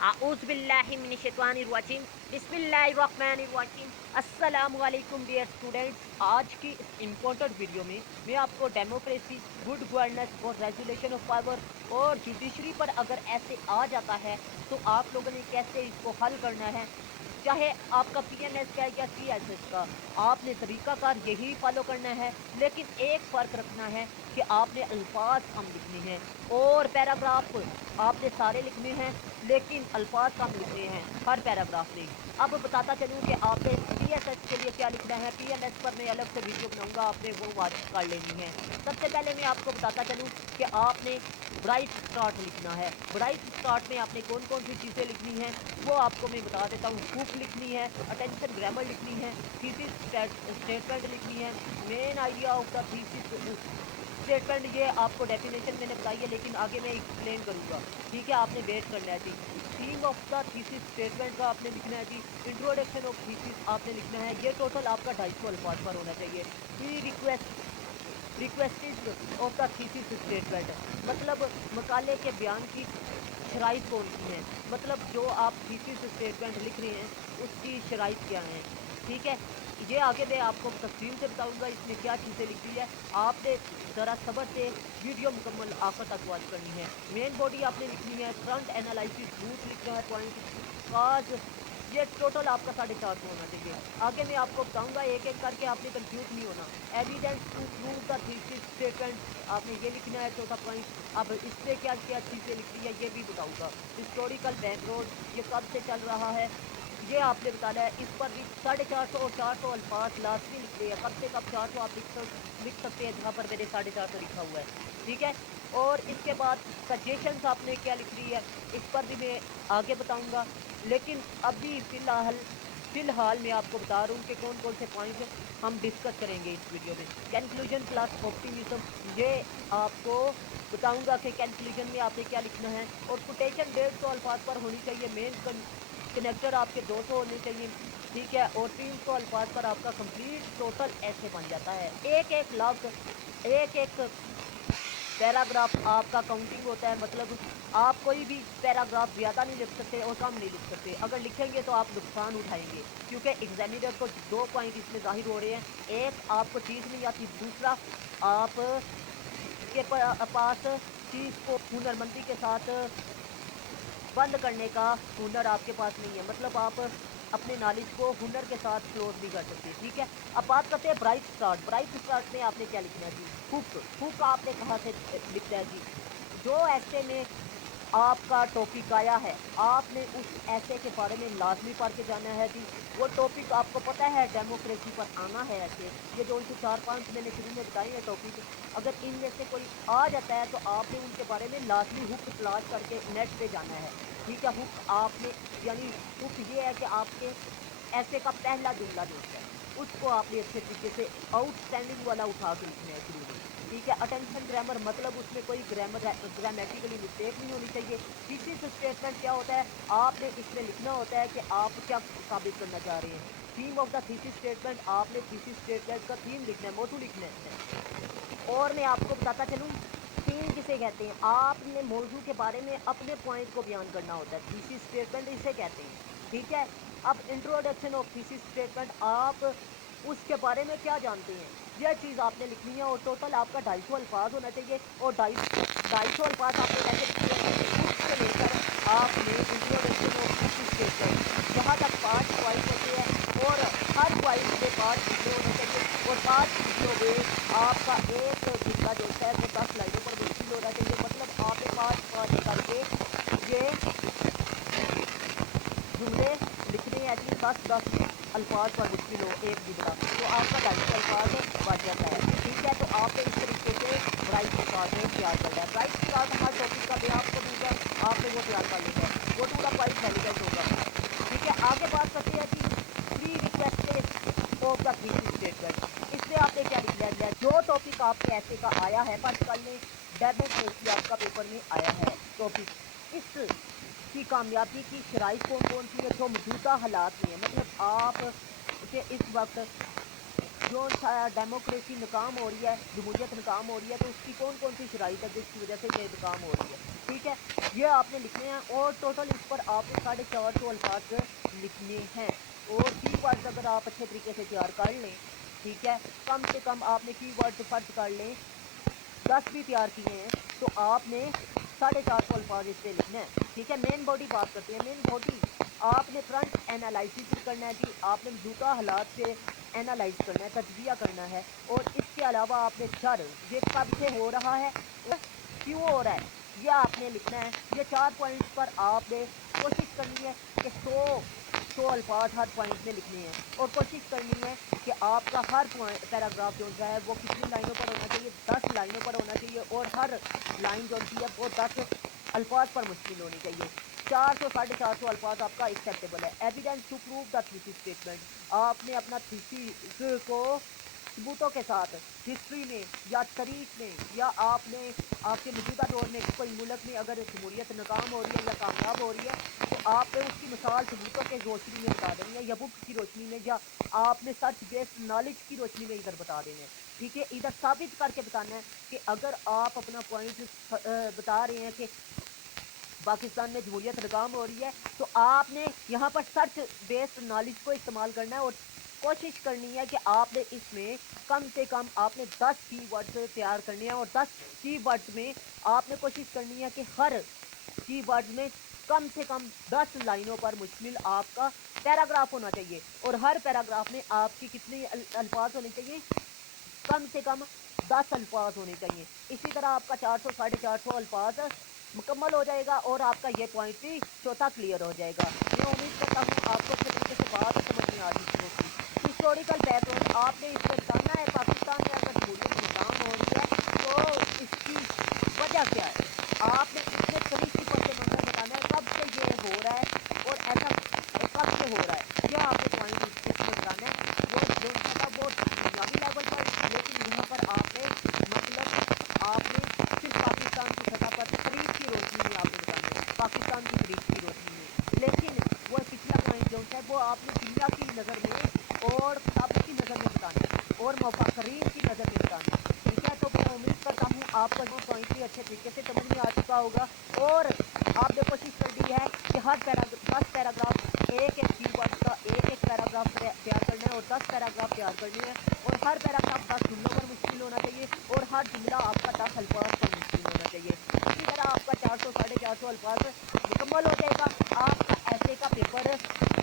आऊज़ुबिल्लाहिमिनश्शैतानिर्रजीम बिस्मिल्लाहिर्रहमानिर्रहीम। अस्सलामु अलैकुम डियर स्टूडेंट्स। आज की इस इम्पोर्टेंट वीडियो में मैं आपको डेमोक्रेसी, गुड गवर्नेंस और रेजुलेशन ऑफ पावर और जुडिशरी पर अगर ऐसे आ जाता है तो आप लोगों ने कैसे इसको हल करना है, चाहे आपका पीएमएस का है या सीएसएस का, आपने तरीकाकार यही फॉलो करना है। लेकिन एक फ़र्क रखना है कि आपने अल्फाज कम लिखने हैं और पैराग्राफ आपने सारे लिखने हैं, लेकिन अल्फाज कम लिखने हैं हर पैराग्राफ में। अब बताता चलूँ कि आपने सीएसएस के लिए क्या लिखना है। पीएमएस पर मैं अलग से वीडियो बनाऊंगा, आपने वो वॉच कर लेनी है। सबसे पहले मैं आपको बताता चलूँ कि आपने ब्राइट स्टार्ट लिखना है। ब्राइट स्टार्ट में आपने कौन कौन सी चीज़ें लिखनी है वो आपको मैं बता देता हूँ। हुक लिखनी है, अटेंशन ग्रामर लिखनी है, थीसिस स्टेटमेंट लिखनी है, main idea of the thesis statement, ये आपको डेफिनेशन मैंने बताई है लेकिन आगे मैं एक्सप्लेन करूँगा। ठीक है, आपने वेट करना है जी। Theme of the thesis statement का आपने लिखना है जी। इंट्रोडक्शन ऑफ थीसिस आपने लिखना है। ये टोटल आपका 250 अल्फाज पर होना चाहिए। Pre requested of the thesis statement, मतलब मकाले के बयान की शराइत कौन सी हैं, मतलब जो आप थीसिस स्टेटमेंट लिख रहे हैं उसकी शराइत क्या हैं। ठीक है, ये आगे मैं आपको तफसील से बताऊंगा इसमें क्या चीज़ें लिखी है। आपने ज़रा सब्र से वीडियो मुकम्मल आखिर तक वॉच करनी है। मेन बॉडी आपने लिखनी है, फ्रंट एनालिसिस रूट लिखना है, पॉइंट काज, ये टोटल आपका 450 होना चाहिए। आगे मैं आपको बताऊंगा एक एक करके, आपने कंफ्यूज नहीं होना। Evidence to prove the thesis statement आपने ये लिखना है, चौथा पॉइंट। अब इस पर क्या क्या चीज़ें लिखी है ये भी बताऊंगा। हिस्टोरिकल बैकग्राउंड, ये कब से चल रहा है ये आपने बताना है। इस पर भी 450 और 400 अल्फाज लाजमी लिखने हैं। कब से कब 400 आप लिख सकते हैं जहाँ पर मैंने 450 लिखा हुआ है। ठीक है, और इसके बाद सजेशंस आपने क्या लिख रही है इस पर भी मैं आगे बताऊंगा। लेकिन अभी फिलहाल मैं आपको बता रहा हूँ कि कौन कौन से पॉइंट हम डिस्कस करेंगे इस वीडियो में। कंक्लूजन प्लस ऑप्टिमिज्म, ये आपको बताऊंगा कि कंक्लूजन में आपने क्या लिखना है। और कोटेशन 150 अल्फाज पर होनी चाहिए। मेन कनेक्टर आपके 200 होने चाहिए। ठीक है, और 300 अल्फाज पर आपका कंप्लीट टोटल ऐसे बन जाता है। एक एक लफ्ज, एक एक पैराग्राफ आपका काउंटिंग होता है, मतलब आप कोई भी पैराग्राफ ज़्यादा नहीं लिख सकते और कम नहीं लिख सकते। अगर लिखेंगे तो आप नुकसान उठाएंगे, क्योंकि एग्जामिनर को 2 पॉइंट इसमें जाहिर हो रहे हैं। एक, आपको चीज़ नहीं आती। दूसरा, आप के पास चीज़ को हुनरमंदी के साथ बंद करने का हुनर आपके पास नहीं है, मतलब आप अपने नॉलेज को हुनर के साथ क्लोज नहीं कर सकते। ठीक है, अब बात करते हैं ब्राइट स्टार्ट। ब्राइट स्टार्ट में आपने क्या लिखना है जी। हुक, हुक आपने कहाँ से लिखना है जी। जो ऐसे में आपका टॉपिक आया है आपने उस ऐसे के बारे में लाजमी पढ़ के जाना है जी। वो टॉपिक आपको पता है डेमोक्रेसी पर आना है ऐसे, ये जो इनसे 4-5 मैंने शुरू में बताई है टॉपिक, अगर इनमें से कोई आ जाता है तो आपने उनके बारे में लाजमी हुक तलाश करके नेट पे जाना है। ठीक है, हुक आपने, यानी हुक ये है कि आपके ऐसे का पहला जुमला जो होता है उसको आपने अच्छे तरीके से आउटस्टैंडिंग वाला उठा के लिखना है शुरू में। ठीक है, अटेंशन ग्रामर, मतलब उसमें कोई ग्रामेटिकली मिस्टेक नहीं होनी चाहिए। थीसिस स्टेटमेंट क्या होता है, आपने इसमें लिखना होता है कि आप क्या साबित करना चाह रहे हैं। Theme of the thesis statement, आपने थीसिस स्टेटमेंट का थीम लिखना है, मोटू लिखना है। और मैं आपको बताता चलूँ थीम किसे कहते हैं। आपने मौजू के बारे में अपने पॉइंट को बयान करना होता है, थीसिस स्टेटमेंट इसे कहते हैं। ठीक है, अब इंट्रोडक्शन ऑफ थीसिस स्टेटमेंट, आप उसके बारे में क्या जानते हैं यह चीज़ आपने लिखनी है। और टोटल आपका 250 अल्फाज होना चाहिए। और 250 अल्फाज आपने कैसे लिखने हैं, बुक से लेकर आपने इंट्रोडक्शन ऑफ थीसिस स्टेटमेंट जहाँ तक 5 पॉइंट होते हैं, और हर पॉइंट में 5 लिखे होने चाहिए। और 5 लिखियों में आपका एक जुमला जो होता है वो 10 लाइनों पर मुश्किल होना चाहिए, मतलब आपने 5-5 करके ये जुमले लिखने हैं जी। 10-10 अल्फाज पर मुश्किल हो एक जुमला, तो आपका 250 अल्फाज बच जाता है। ठीक है, तो आपने इस तरीके से ब्राइट स्टार्ट तैयार करना है। ब्राइट स्टार्ट हर टॉपिक का मैं आपको दूंगा, आपने वो तैयार कर लेना है, वो पूरा पॉइंट रेलिवेंट होगा। ठीक है, आगे बात करते हैं जी pre requested of the thesis statement. इसमें आपने क्या लिखना है, जो टॉपिक आपके ऐसे का आया है, फर्स्ट कल में डेमोक्रेसी आपका पेपर में आया है टॉपिक, इस की कामयाबी की शराइत कौन कौन सी है जो मौजूदा हालात में है, मतलब आप के इस वक्त जो डेमोक्रेसी नाकाम हो रही है, जमहूरियत नाकाम हो रही है, तो उसकी कौन कौन सी शराइत है जिसकी वजह से ये नाकाम हो रही है। ठीक है, ये आपने लिखने हैं और टोटल इस पर आपने 450 अल्फाज लिखने हैं। और कीवर्ड्स अगर आप अच्छे तरीके से तैयार कर लें, ठीक है, कम से कम आपने कीवर्ड्स फर्ज कर लें 10 भी तैयार किए हैं तो आपने 450 अल्फाज इस पे लिखना है। ठीक है, मेन बॉडी बात करते हैं। मेन बॉडी आपने फ्रंट एनालिसिस करना है जी, आपने मौजूदा हालात से एनालाइज करना है, तजजिया करना है। और इसके अलावा आपने शर, ये कब से हो रहा है और क्यों हो रहा है, ये आपने लिखना है। ये 4 पॉइंट्स पर आपने कोशिश करनी है कि 100 अल्फाज हर पॉइंट में लिखने हैं। और कोशिश करनी है कि आपका हर पैराग्राफ जो है वो कितनी लाइनों पर होना चाहिए, 10 लाइनों पर होना चाहिए। और हर लाइन जो है वो 10 अल्फाज पर मुश्किल होनी चाहिए। 400 450 अल्फाज आपका एक्सेप्टेबल है। Evidence to prove the thesis statement, आपने अपना थीसिस को सबूतों के साथ हिस्ट्री में या तारीख में या आपने आपके मौजूदा दौर में कोई मुल्क में अगर जमहूरियत नाकाम हो रही है या कामयाब हो रही है तो आपने उसकी मिसाल सबूतों के रोशनी में बता देनी है, या बुक की रोशनी में, या आपने सर्च बेस्ड नॉलेज की रोशनी में इधर बता देना है। ठीक है, इधर साबित करके बताना है कि अगर आप अपना पॉइंट बता रहे हैं कि पाकिस्तान में जमहूरियत नाकाम हो रही है तो आपने यहाँ पर सर्च बेस्ड नॉलेज को इस्तेमाल करना है। और कोशिश करनी है कि आपने इसमें कम से कम आपने 10 कीवर्ड्स तैयार करने हैं। और 10 कीवर्ड्स में आपने कोशिश करनी है कि हर कीवर्ड्स में कम से कम 10 लाइनों पर मुश्तमिल आपका पैराग्राफ होना चाहिए। और हर पैराग्राफ में आपकी कितने अल्फाज होने चाहिए, कम से कम 10 अल्फाज होने चाहिए। इसी तरह आपका 400 450 अल्फाज मुकम्मल हो जाएगा और आपका ये पॉइंट भी चौथा क्लियर हो जाएगा। मैं उम्मीद करता हूँ आपको अच्छे तरीके से बात समझ में आ चुकी होगी। हिस्टोरिकल बैकग्राउंड आपने इसमें बताना है, पाकिस्तान में अगर जमहूरियत नाकाम हो रही है तो इसकी वजह क्या है। आपने इसमें तरीके पते मंजर बताना है, कब से ये हो रहा है और ऐसा कब से हो रहा है, यह आपने पॉइंट इसमें बताना है। वो जो था वो दुनियावी लेवल पर, लेकिन यहाँ पर आपने मतलब आपने सिर्फ पाकिस्तान की सतह पर तारीख की रोशनी में आपने बताना है, पाकिस्तान की तारीख की रोशनी में। लेकिन वो पिछला पॉइंट जो है वो आपने दुनिया की नज़र में और किताबों की नज़र में बताना है और मुफक्किरीन की नज़र में बताना है। ठीक है, तो मैं उम्मीद करता हूँ आपको वो पॉइंट भी अच्छे तरीके से समझ में आ चुका होगा। और आपने कोशिश कर दी है कि हर 10 पैराग्राफ एक एक कीवर्ड का एक एक पैराग्राफ तैयार करना है और 10 पैराग्राफ तैयार करने हैं। और हर पैराग्राफ 10 जुमलों पर मुश्किल होना चाहिए और हर जुमला आपका 10 अल्फाज पर मुश्किल होना चाहिए। इसी तरह आपका 400 450 अल्फाज मुकम्मल हो जाएगा। आपका ऐसे का पेपर,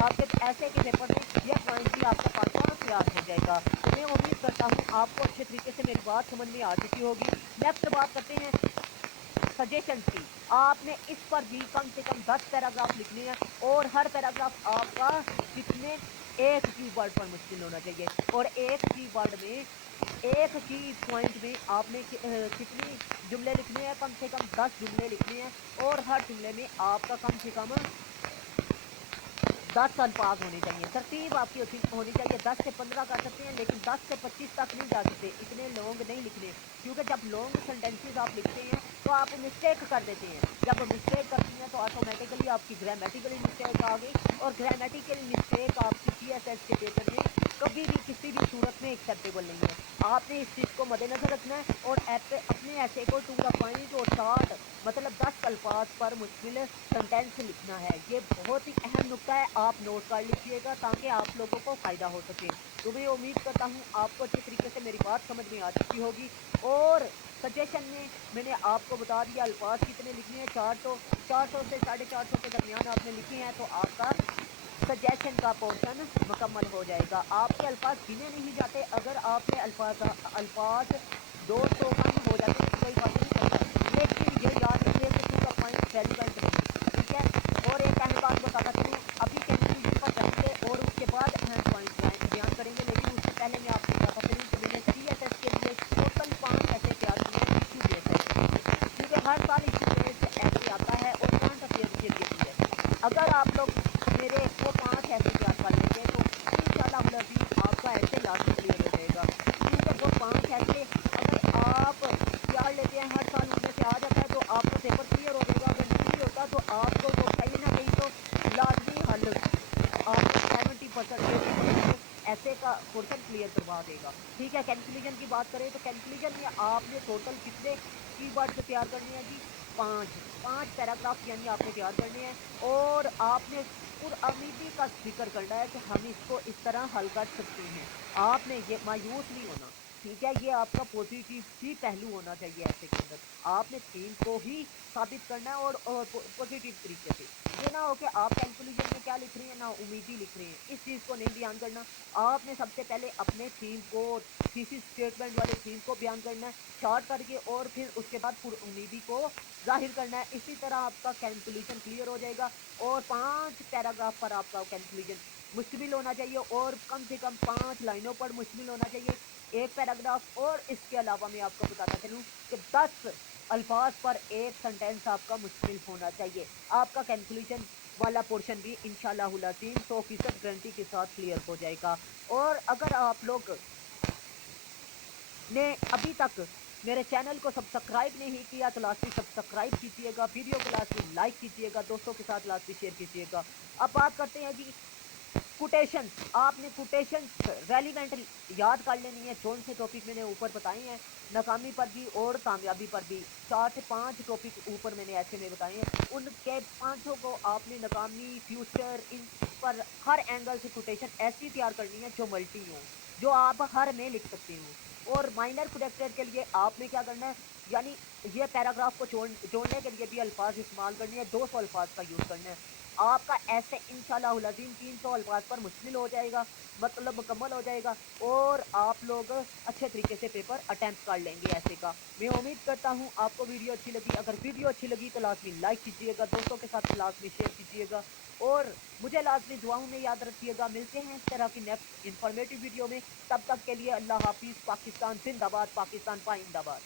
आपके ऐसे के पेपर में यह पॉइंट भी आपका पाँचवा तैयार हो जाएगा। तो मैं उम्मीद करता हूँ आपको अच्छे तरीके से मेरी बात समझ में आ चुकी होगी। नेक्स्ट बात करते हैं सजेशंस की। आपने इस पर भी कम से कम 10 पैराग्राफ लिखने हैं और हर पैराग्राफ आपका कितने, एक कीवर्ड पर मुश्किल होना चाहिए। और एक कीवर्ड में, एक की पॉइंट में आपने कितनी जुमले लिखने हैं, कम से कम 10 जुमले लिखने हैं। और हर जुमले में आपका कम से कम 10 अल्फाज होने चाहिए। तरतीब आपकी होनी चाहिए, 10 से 15 कर सकते हैं लेकिन 10 से 25 तक नहीं जा सकते, इतने लॉन्ग नहीं लिखने। क्योंकि जब लॉन्ग सेंटेंसेस आप लिखते हैं तो आप मिस्टेक कर देते हैं। जब मिस्टेक करती हैं तो ऑटोमेटिकली आपकी ग्रामेटिकली मिस्टेक आ गई। और ग्रामेटिकल मिस्टेक आपकी सीएसएस के पेपर में कभी भी किसी भी सूरत में एक्सेप्टेबल नहीं है। आपने इस चीज़ को मद्देनजर रखना है और अपने ऐसे को टू द पॉइंट और शॉर्ट मतलब 10 अल्फाज पर मुश्किल सेंटेंस लिखना है। ये बहुत ही अहम नुक्ता है, आप नोट कर लीजिएगा ताकि आप लोगों को फ़ायदा हो सके। तो मैं उम्मीद करता हूँ आपको अच्छे तरीके से मेरी बात समझ में आ चुकी होगी। और सजेशन में मैंने आपको बता दिया अल्फाज कितने लिखने हैं, 400 से 450 के दरमियान आपने लिखे हैं तो आपका सजेशन का पोर्शन मुकम्मल हो जाएगा। आपके अल्फाज गिने नहीं जाते, अगर आपने अल्फाज 200 कम हो जाते हैं तो कोई बात नहीं करता, लेकिन ये याद रखिए कि टू द पॉइंट रेलिवेंट नहीं। ठीक है, और एक अहम बात बताता चलूँ, अभी कंक्लूजन पर जाएंगे और उसके बाद अहम पॉइंट बयान करेंगे। लेकिन उससे पहले मैं आपको बताता चलूँ कि मैंने CSS के लिए टोटल 5 ऐसे तैयार किए हैं इशू बेस्ड ऐसे, क्योंकि हर साल इशू बेस्ड ऐसे आता है और करंट अफेयर के लिए भी है। अगर आप लोग मेरे वो 5 ऐसे तैयार कर लेंगे तो इंशाल्लाह अज़ीज़ आपका ऐसे लाजमी क्लियर हो जाएगा। क्योंकि वो 5 ऐसे अगर आप तैयार लेते हैं हर साल उसमें से आ जाता है तो आपका पेपर क्लियर हो जाएगा। अगर नहीं होता तो आपको वो कहीं ना कहीं तो लाजमी हल आपको 70% 80% ऐसे का पोर्शन क्लियर करवा देगा। ठीक है, कैलकुलेशन की बात करें तो कैलकुलेशन में आपने टोटल कितने कीवर्ड्स तैयार करने हैं जी, 5। 5 पैराग्राफ यानी आपने तैयार करने हैं और आपने पुरउम्मीदी का जिक्र करना है कि हम इसको इस तरह हल कर सकते हैं। आपने ये मायूस नहीं होना, ठीक है? ये आपका पॉजिटिव ही पहलू होना चाहिए ऐसे के अंदर। आपने थीम को ही साबित करना है और पॉजिटिव तरीके से। ये ना हो कि आप कैलकुलेशन में क्या लिख रहे हैं, ना उम्मीदी लिख रहे हैं, इस चीज़ को नहीं ध्यान करना। आपने सबसे पहले अपने थीम को, थीसिस स्टेटमेंट वाले थीम को बयान करना है शॉर्ट करके, और फिर उसके बाद पुरउम्मीदी को ज़ाहिर करना है। इसी तरह आपका कैलकुलेशन क्लियर हो जाएगा और 5 पैराग्राफ पर आपका कैलकुलेशन मुश्तमिल होना चाहिए और कम से कम 5 लाइनों पर मुश्तमिल होना चाहिए एक पैराग्राफ। और इसके अलावा मैं आपको बताता चलूँ कि 10 अल्फाज पर एक सेंटेंस आपका मुश्तमिल होना चाहिए। आपका कैलकुलेशन वाला पोर्शन भी इंशाअल्लाहुल अज़ीम 100% गारंटी के साथ क्लियर हो जाएगा। और अगर आप लोग ने अभी तक मेरे चैनल को सब्सक्राइब नहीं किया तो लाजमी सब्सक्राइब कीजिएगा, वीडियो को लाजमी लाइक कीजिएगा, दोस्तों के साथ लाजमी शेयर कीजिएगा। अब बात करते हैं जी कोटेशन। आपने कोटेशन रेलिवेंट याद कर लेनी है। कौन से टॉपिक मैंने ऊपर बताए हैं, नाकामी पर भी और कामयाबी पर भी 4 से 5 टॉपिक ऊपर मैंने ऐसे में बताए हैं। उनके पांचों को आपने नाकामी, फ्यूचर, इन पर हर एंगल से कोटेशन ऐसी तैयार करनी है जो मल्टी हो, जो आप हर में लिख सकते हो। और माइनर करेक्टर के लिए आपने क्या करना है, यानी ये पैराग्राफ को जोड़ने के लिए भी अल्फाज इस्तेमाल करनी है, 200 अल्फाज का यूज़ करना है। आपका ऐसे इंशाल्लाहुल अज़ीम 300 अल्फाज पर मुश्तमिल हो जाएगा, मतलब मुकम्मल हो जाएगा और आप लोग अच्छे तरीके से पेपर अटेम्प्ट कर लेंगे ऐसे का। मैं उम्मीद करता हूँ आपको वीडियो अच्छी लगी। अगर वीडियो अच्छी लगी तो लाजमी लाइक कीजिएगा, दोस्तों के साथ लाजमी शेयर कीजिएगा और मुझे लाजमी दुआओं में याद रखिएगा। मिलते हैं इस तरह की नेक्स्ट इंफॉर्मेटिव वीडियो में। तब तक के लिए अल्लाह हाफिज़। पाकिस्तान जिंदाबाद, पाकिस्तान पाइंदाबाद।